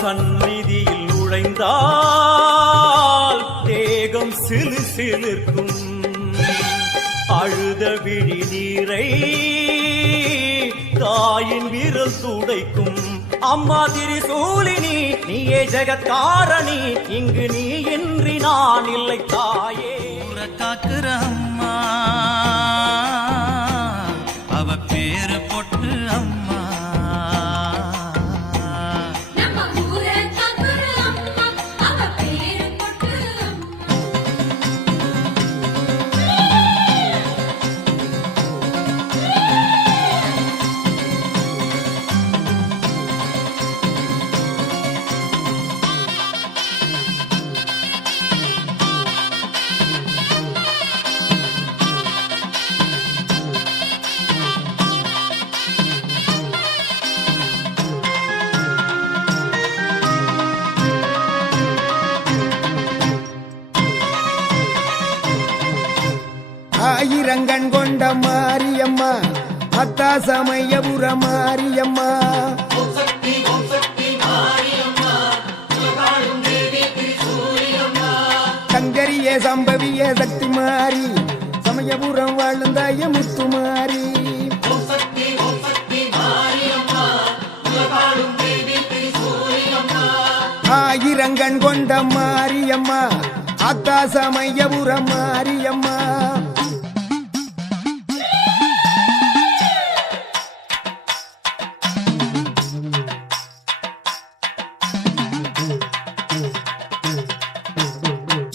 சந்நிதியில் நுழைந்தால் தேகம் சிலு சிலிர்க்கும், அழுத விழி நீரை தாயின் விரல் துடைக்கும். அம்மா திரிசூலினி நீயே ஜெகத்காரணி, இங்கு நீ இன்றி நான் இல்லை தாயே. காக்குற அம்மா அவ பேரு பொட்டு அம்மா, ஆயிரங்கண் கொண்ட மாரியம்மா, அத்தா சமயபுர மாரியம்மா, சங்கரிய சம்பவிய சக்தி மாறி, சமயபுரம் வாழ்ந்தாய முத்துமாரி. ஆயிரங்கண் கொண்ட மாரியம்மா, அத்தா சமயபுர மாரியம்மா.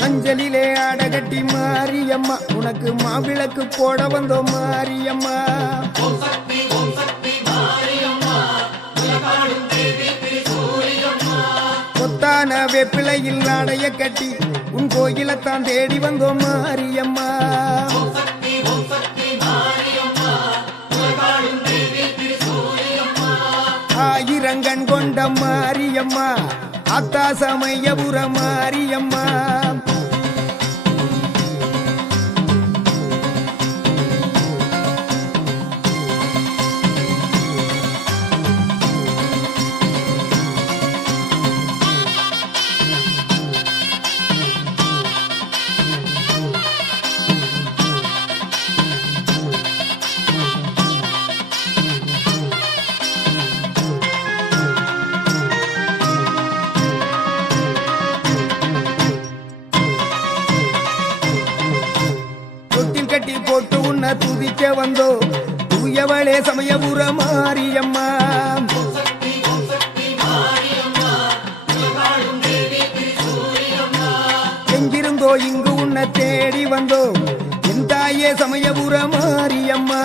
மஞ்சளிலே ஆடகட்டி மாரியம்மா, உனக்கு மாவிளக்கு போட வந்தோம் மாரியம்மா. கொத்தான வேப்பிலையில் ஆடைய கட்டி உன் கோயிலத்தான் தேடி வந்தோம் மாரியம்மா. ஆயிரங்கண் கொண்ட மாரியம்மா, அத்தா சமயபுர மாரியம்மா. கட்டி போட்டு உன்னை துதிக்க வந்தோ தூயவளே சமயபுர மாரியம்மா. எங்கிருந்தோ இங்கு உன்னை தேடி வந்தோ என் தாயே சமயபுர மாரியம்மா.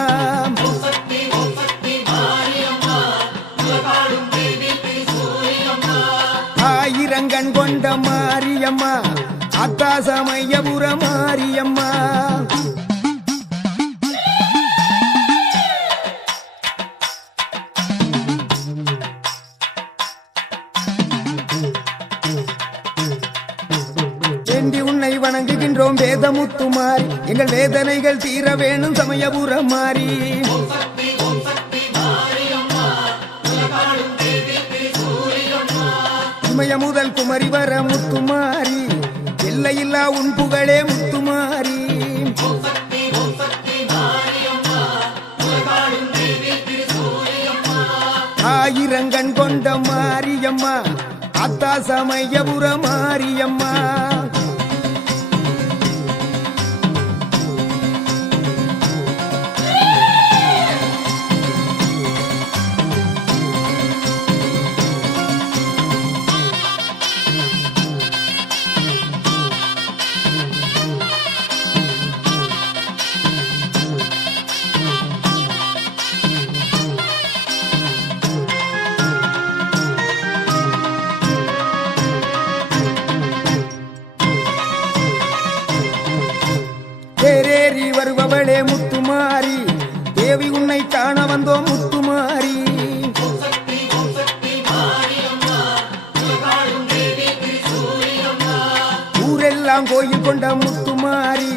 ஆயிரங்கண் கொண்ட மாரியம்மா, அத்தா சமயபுர மாரியம்மா. வேண்டி உன்னை வணங்குகின்றோம் வேதமுத்துமாரி, எங்கள் வேதனைகள் தீர வேணும் சமயபுர மாறி. இமய முதல் குமரி வர முத்துமாரி, எல்லையில்லா உன் புகழே முத்துமாரி. ஆயிரங்கண் கொண்ட மாரியம்மா, அத்தா சமயபுர மாரியம்மா. தேரேறி வருபவளே முத்துமாரி, தேவி உன்னை காண வந்தோம் முத்துமாரி. ஊரெல்லாம் கோயில் கொண்ட முத்துமாரி,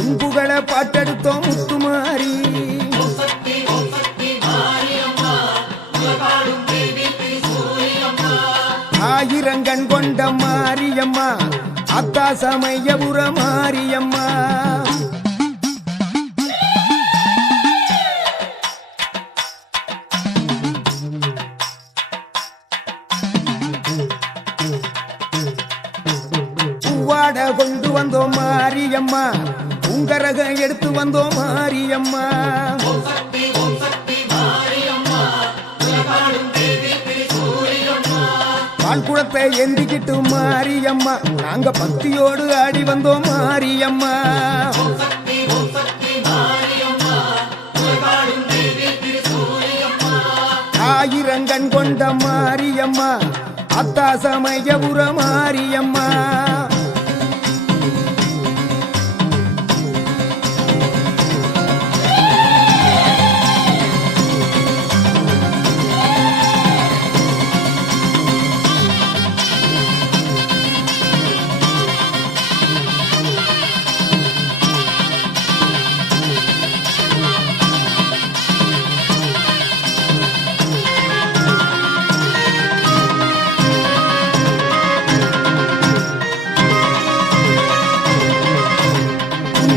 உன் புகழ பாட்டெடுத்தோம் முத்துமாரி. ஆயிரங்கண் கொண்ட மாரியம்மா அத்தா சமயபுர மாரியம்மா பூவாட கொண்டு வந்தோம் மாரியம்மா உங்கரக எடுத்து வந்தோம் மாரியம்மா பால்குடத்தை எந்திக்கிட்டு மாரியம்மா நாங்க பக்தியோடு ஆடி வந்தோம் மாரியம்மா ஆயிரங்கண் கொண்ட மாரியம்மா அத்தா சமயபுர மாரியம்மா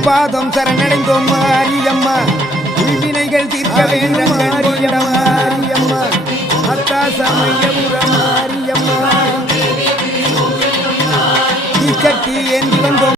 பாதம் சரணடைந்தோம் மாரியம்மா உள்வினைகள் தீர்க்க வேண்டும் மாரியம்மா அத்தா சமயபுர மாரியம்மா தீக்கட்டி ஏந்தி வந்தோம்